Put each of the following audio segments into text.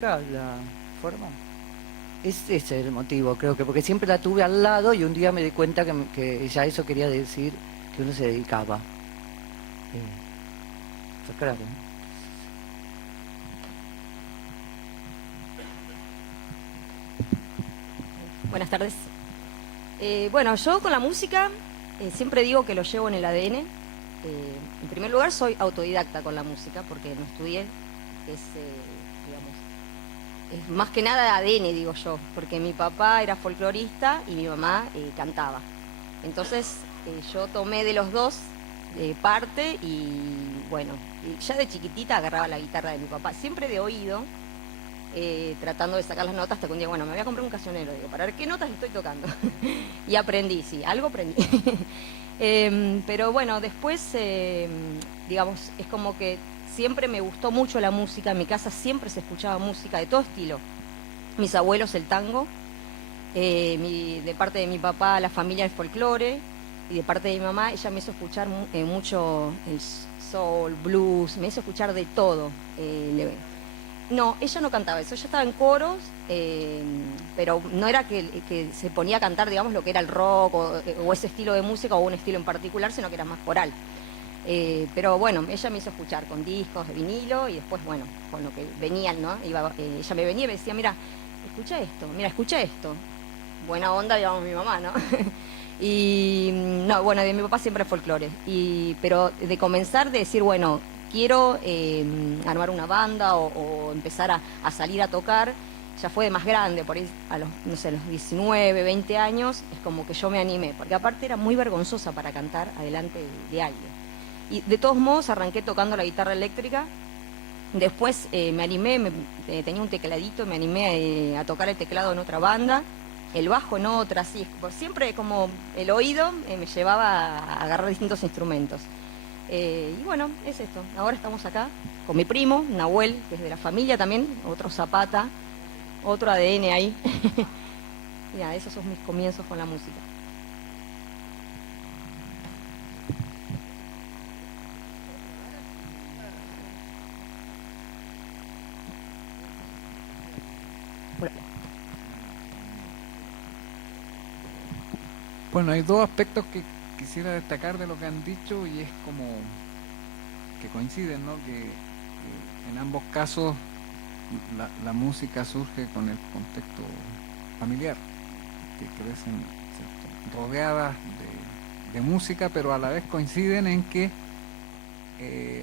la forma. Ese es el motivo, creo que, porque siempre la tuve al lado y un día me di cuenta que ya eso quería decir que uno se dedicaba. Está claro, ¿no? Buenas tardes. Bueno, yo con la música siempre digo que lo llevo en el ADN. En primer lugar, soy autodidacta con la música porque no estudié. Es, digamos, es más que nada ADN, digo yo, porque mi papá era folclorista y mi mamá cantaba. Entonces, yo tomé de los dos parte y bueno, ya de chiquitita agarraba la guitarra de mi papá, siempre de oído, tratando de sacar las notas, hasta que un día, bueno, me voy a comprar un cancionero, digo, para ver qué notas estoy tocando. Y aprendí, sí, algo aprendí. Pero bueno, después, digamos, es como que siempre me gustó mucho la música, en mi casa siempre se escuchaba música de todo estilo. Mis abuelos el tango, de parte de mi papá la familia el folclore, y de parte de mi mamá ella me hizo escuchar mucho el soul, blues, me hizo escuchar de todo. No, ella no cantaba eso, ella estaba en coros, eh, pero no era que se ponía a cantar, digamos, lo que era el rock o ese estilo de música o un estilo en particular, sino que era más coral. Pero bueno, ella me hizo escuchar con discos de vinilo y después, bueno, con lo que venían, ¿no? Ella me venía y me decía, mira, escucha esto. Buena onda, digamos, mi mamá, ¿no? Y no, bueno, de mi papá siempre folclore. Pero de comenzar, de decir, bueno, quiero armar una banda o empezar a salir a tocar, ya fue de más grande, por ahí a los, no sé, los 19, 20 años, es como que yo me animé, porque aparte era muy vergonzosa para cantar adelante de alguien. Y de todos modos arranqué tocando la guitarra eléctrica. Después me animé, tenía un tecladito, me animé a tocar el teclado en otra banda, el bajo en otra, así. Siempre como el oído me llevaba a agarrar distintos instrumentos. Y bueno, es esto. Ahora estamos acá con mi primo, Nahuel, que es de la familia también, otro Zapata, otro ADN ahí. Y nada, esos son mis comienzos con la música. Bueno, hay dos aspectos que quisiera destacar de lo que han dicho y es como que coinciden, ¿no? Que en ambos casos la música surge con el contexto familiar, que crecen, ¿cierto?, rodeadas de música, pero a la vez coinciden en que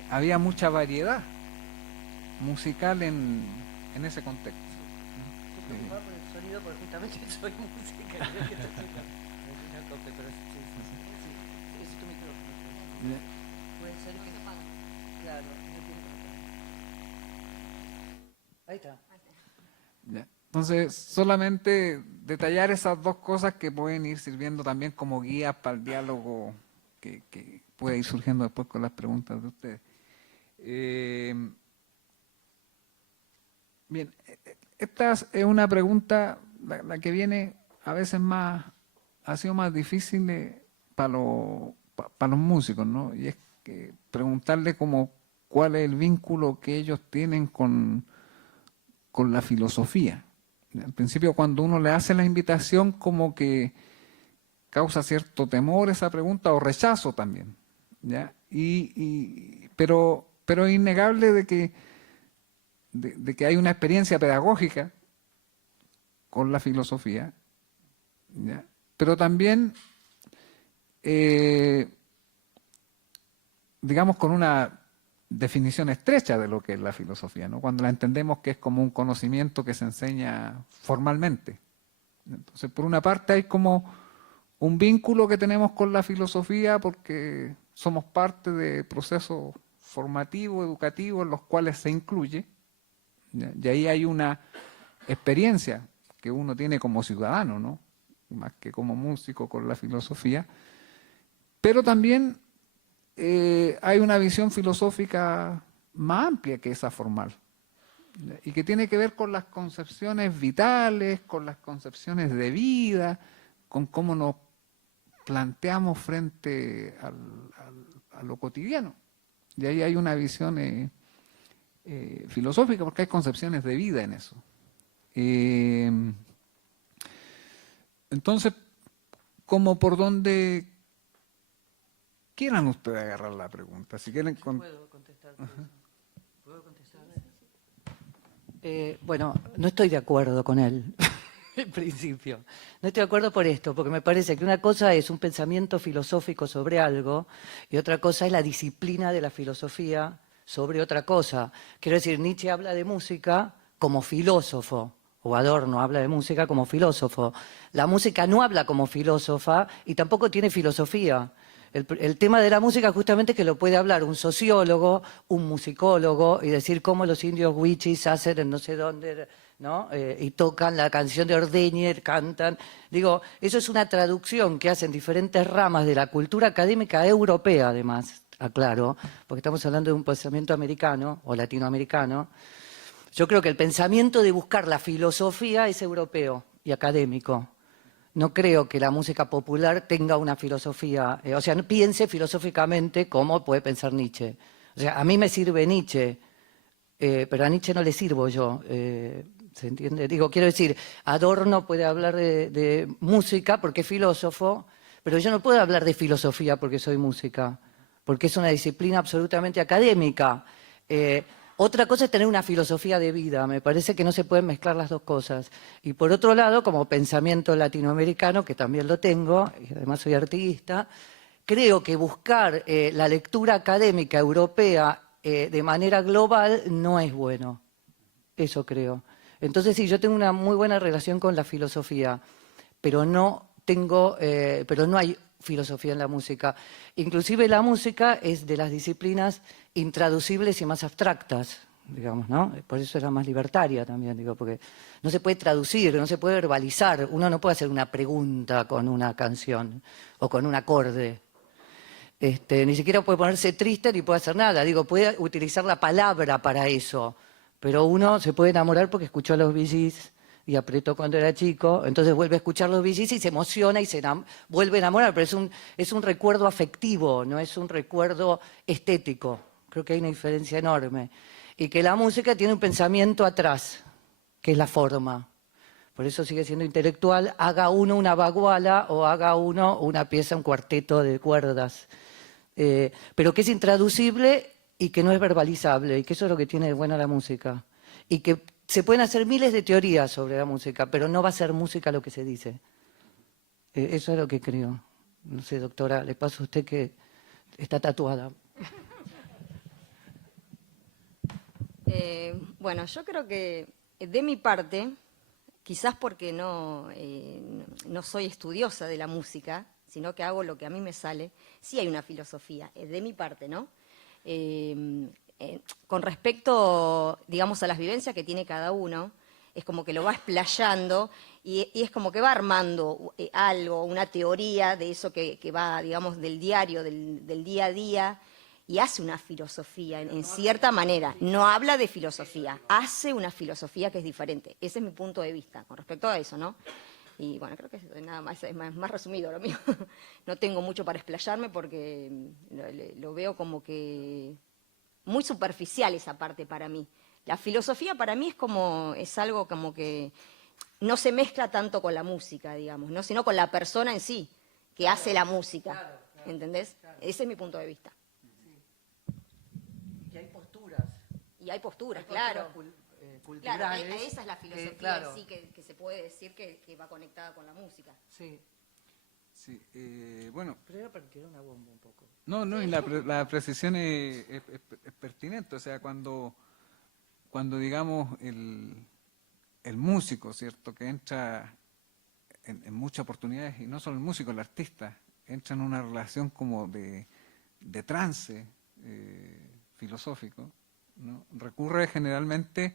había mucha variedad musical en ese contexto. Estoy ¿No? preocupado por el sonido porque justamente soy música y creo que estoy haciendo a tope, pero sí, sí, sí, sí, ese es tu micrófono. Ya. Puede ser que... Claro, no tiene que apagar. Ahí está. Ya. Entonces, solamente detallar esas dos cosas que pueden ir sirviendo también como guías para el diálogo que puede ir surgiendo después con las preguntas de ustedes. Eh, Bien, esta es una pregunta, la que viene a veces más, ha sido más difícil para los músicos, ¿no? Y es que preguntarle como cuál es el vínculo que ellos tienen con la filosofía. Al principio, cuando uno le hace la invitación, como que causa cierto temor esa pregunta o rechazo también, ¿ya? Pero es innegable de que hay una experiencia pedagógica con la filosofía, ¿ya? Pero también, eh, digamos, con una definición estrecha de lo que es la filosofía, ¿no? Cuando la entendemos que es como un conocimiento que se enseña formalmente. Entonces, por una parte hay como un vínculo que tenemos con la filosofía porque somos parte de procesos formativos, educativos, en los cuales se incluye, ¿ya? Y ahí hay una experiencia que uno tiene como ciudadano, ¿no? Más que como músico con la filosofía. Pero también hay una visión filosófica más amplia que esa formal, ¿ya? Y que tiene que ver con las concepciones vitales, con las concepciones de vida, con cómo nos planteamos frente a lo cotidiano. Y ahí hay una visión filosófica, porque hay concepciones de vida en eso. Entonces, como por donde quieran ustedes agarrar la pregunta, si quieren... ¿Puedo contestar? ¿Puedo contestar? Bueno, no estoy de acuerdo con él, en principio. No estoy de acuerdo por esto, porque me parece que una cosa es un pensamiento filosófico sobre algo y otra cosa es la disciplina de la filosofía sobre otra cosa. Quiero decir, Nietzsche habla de música como filósofo, o Adorno habla de música como filósofo. La música no habla como filósofa y tampoco tiene filosofía. El tema de la música justamente es que lo puede hablar un sociólogo, un musicólogo y decir cómo los indios wichis hacen en no sé dónde, ¿no? Y tocan la canción de Ordóñez, cantan. Digo, eso es una traducción que hacen diferentes ramas de la cultura académica europea, además, aclaro, porque estamos hablando de un pensamiento americano o latinoamericano. Yo creo que el pensamiento de buscar la filosofía es europeo y académico. No creo que la música popular tenga una filosofía, o sea, no piense filosóficamente como puede pensar Nietzsche. O sea, a mí me sirve Nietzsche, pero a Nietzsche no le sirvo yo, ¿se entiende? Digo, quiero decir, Adorno puede hablar de música porque es filósofo, pero yo no puedo hablar de filosofía porque soy música, porque es una disciplina absolutamente académica. Otra cosa es tener una filosofía de vida, me parece que no se pueden mezclar las dos cosas. Y por otro lado, como pensamiento latinoamericano, que también lo tengo, y además soy artiguista, creo que buscar la lectura académica europea de manera global no es bueno. Eso creo. Entonces sí, yo tengo una muy buena relación con la filosofía, pero no hay filosofía en la música. Inclusive la música es de las disciplinas intraducibles y más abstractas, digamos, ¿no? Por eso era más libertaria también, digo, porque no se puede traducir, no se puede verbalizar, uno no puede hacer una pregunta con una canción o con un acorde. Ni siquiera puede ponerse triste ni puede hacer nada, digo, puede utilizar la palabra para eso, pero uno se puede enamorar porque escuchó a los Bee Gees y apretó cuando era chico, entonces vuelve a escuchar los Bee Gees y se emociona y vuelve a enamorar, pero es un recuerdo afectivo, no es un recuerdo estético. Creo que hay una diferencia enorme. Y que la música tiene un pensamiento atrás, que es la forma. Por eso sigue siendo intelectual, haga uno una baguala o haga uno una pieza, un cuarteto de cuerdas. Pero que es intraducible y que no es verbalizable, y que eso es lo que tiene de buena la música. Y que se pueden hacer miles de teorías sobre la música, pero no va a ser música lo que se dice. Eso es lo que creo. No sé, doctora, le paso a usted que está tatuada. Bueno, yo creo que de mi parte, quizás porque no soy estudiosa de la música, sino que hago lo que a mí me sale, sí hay una filosofía, de mi parte, ¿no? Con respecto, digamos, a las vivencias que tiene cada uno, es como que lo va explayando y es como que va armando algo, una teoría de eso que va, digamos, del diario, del día a día, y hace una filosofía en cierta manera. No habla de filosofía, hace una filosofía que es diferente. Ese es mi punto de vista con respecto a eso, ¿no? Y bueno, creo que nada más, es más resumido lo mío. No tengo mucho para explayarme porque lo veo como que muy superficial esa parte para mí. La filosofía para mí es algo como que no se mezcla tanto con la música, digamos, ¿no? Sino con la persona en sí, que hace la música. ¿Entendés? Ese es mi punto de vista. Y hay posturas. Y hay posturas, claro. Culturales. Claro, esa es la filosofía claro. en sí que se puede decir que va conectada con la música. Sí. Sí, bueno. Pero era para tirar una bomba un poco. No, y la precisión es pertinente, o sea, cuando digamos el músico, ¿cierto?, que entra en muchas oportunidades, y no solo el músico, el artista, entra en una relación como de trance filosófico, ¿no? Recurre generalmente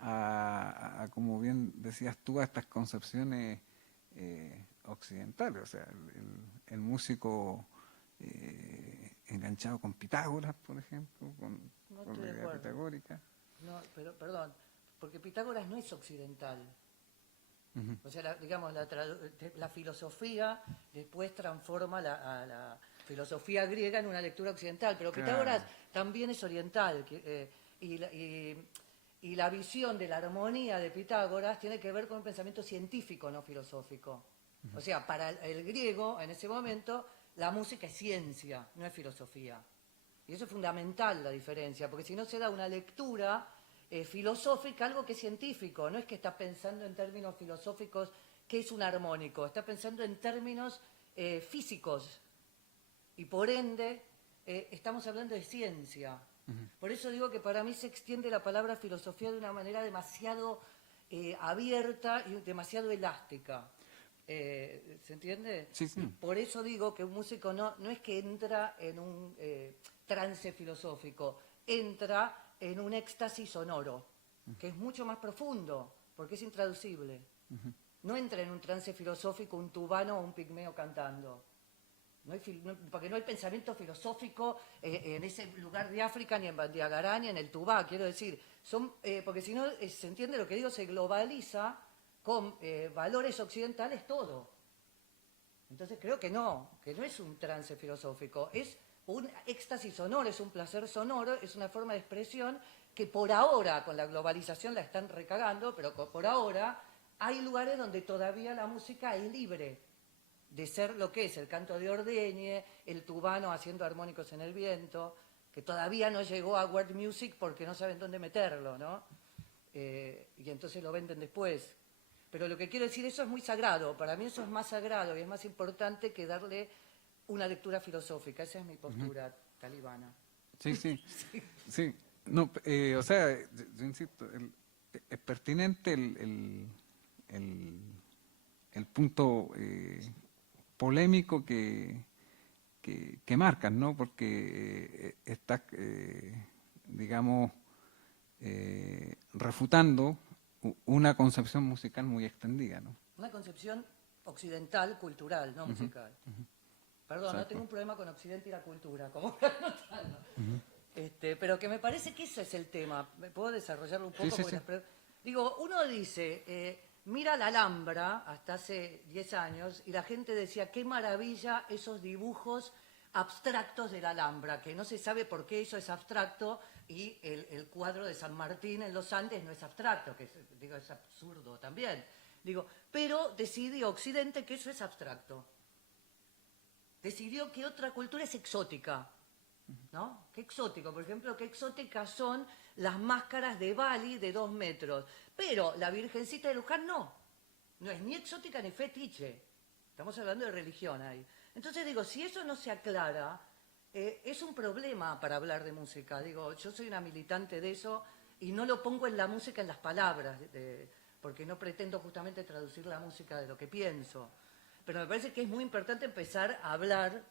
a, como bien decías tú, a estas concepciones occidentales, o sea, el músico enganchado con Pitágoras, por ejemplo, con la idea pitagórica. No, pero perdón, porque Pitágoras no es occidental. O sea, digamos, la filosofía después transforma a la filosofía griega en una lectura occidental, pero Pitágoras también es oriental. y la visión de la armonía de Pitágoras tiene que ver con un pensamiento científico, no filosófico. O sea, para el griego, en ese momento, la música es ciencia, no es filosofía. Y eso es fundamental la diferencia, porque si no se da una lectura filosófica, algo que es científico. No es que está pensando en términos filosóficos qué es un armónico, está pensando en términos físicos. Y por ende, estamos hablando de ciencia. Por eso digo que para mí se extiende la palabra filosofía de una manera demasiado abierta y demasiado elástica. ¿Se entiende? Sí, sí. Por eso digo que un músico no es que entra en un trance filosófico, entra en un éxtasis sonoro, que es mucho más profundo, porque es intraducible. No entra en un trance filosófico un tubano o un pigmeo cantando. Porque no hay pensamiento filosófico en ese lugar de África, ni en Bandiagará, ni en el Tubá, quiero decir. Porque si no, se entiende lo que digo, se globaliza con valores occidentales todo. Entonces creo que no es un trance filosófico, es un éxtasis sonoro, es un placer sonoro, es una forma de expresión que por ahora, con la globalización la están recagando, pero por ahora hay lugares donde todavía la música es libre de ser lo que es el canto de ordeñe, el tubano haciendo armónicos en el viento, que todavía no llegó a world music porque no saben dónde meterlo, ¿no? Y entonces lo venden después. Pero lo que quiero decir, eso es muy sagrado. Para mí eso es más sagrado y es más importante que darle una lectura filosófica. Esa es mi postura talibana. Sí, sí. Sí. No, o sea, yo insisto, es pertinente el punto polémico que marcan, ¿no? Porque estás, digamos, refutando una concepción musical muy extendida, ¿no? Una concepción occidental, cultural, no musical. Perdón, Exacto. no tengo un problema con Occidente y la cultura, como notando. Pero que me parece que ese es el tema. ¿Me puedo desarrollarlo un poco? Sí, sí, Porque sí. digo, uno dice, mira la Alhambra hasta hace 10 años y la gente decía, qué maravilla esos dibujos abstractos de la Alhambra, que no se sabe por qué eso es abstracto y el cuadro de San Martín en los Andes no es abstracto, que es absurdo también. Digo, pero decidió Occidente que eso es abstracto. Decidió que otra cultura es exótica, ¿no? Qué exótico, por ejemplo, qué exóticas son las máscaras de Bali de 2 metros. Pero la Virgencita de Luján no es ni exótica ni fetiche. Estamos hablando de religión ahí. Entonces digo, si eso no se aclara, es un problema para hablar de música. Digo, yo soy una militante de eso y no lo pongo en la música, en las palabras, porque no pretendo justamente traducir la música de lo que pienso. Pero me parece que es muy importante empezar a hablar